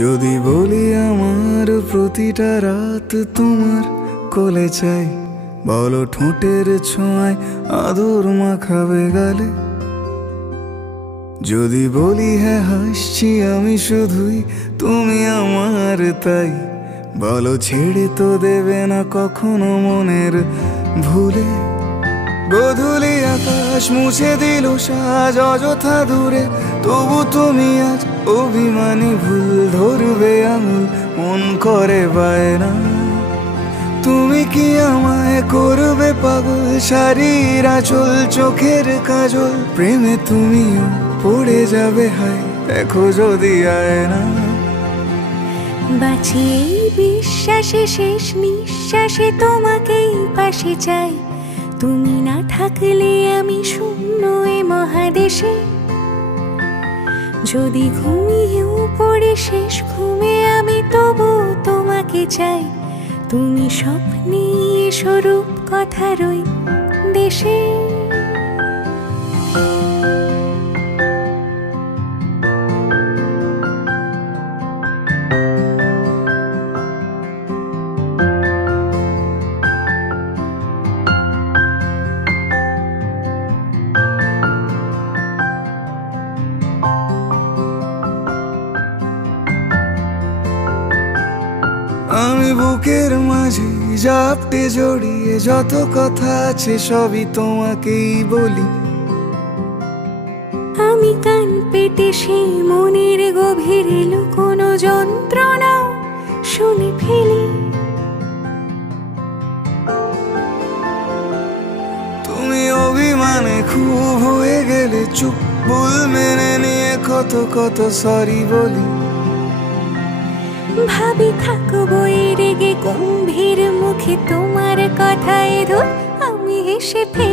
যদি বলি আমার প্রতিটা রাত তোমার কোলে চাই, বলো ঠোঁটের ছোঁয়ায় আদর মাখাবে গালে। যদি বলি হ্যাঁ হাসছি আমি শুধুই, তুমি আমার তাই, বলো ছেড়ে তো দেবে না কখনো মনের ভুলে। গোধূলি আকাশ মুছে দিল সাজ অযথা দূরে, তবু তুমি আজ অভিমানী ভুল ধরবে আঙুল, মন করে বায়না। তুমি কি আমায় করবে পাগল, শাড়ির আঁচল চোখের কাজল, প্রেমে তুমিও পড়ে যাবে হায় দেখো যদি আয়না। বাঁচি এই বিশ্বাসে শেষ নিঃশ্বাসে তোমাকেই পাশে চাই, তুমি না থাকলে আমি শূন্য এ মহাদেশে। যদি ঘুমিয়েও পড়ে শেষ ঘুমে আমি তবু তোমাকে চাই, তুমি স্বপ্নে স্বরূপ কথার ওই দেশে। আমি বুকের মাঝে জাপটে জড়িয়ে যত কথা আছে সবই তোমাকেই বলি। আমি কান পেতে সেই মনের গভীরে লুকোনো যন্ত্রণা শুনে ফেলি। তুমি অভিমানে খুব হয়ে গেলে চুপ, ভুল মেনে নিয়ে কত কত সরি বলি। ভাবি থাকবো রেগে গম্ভীর মুখে তোমার কথায় ধর, আমি হেসে ফেলি।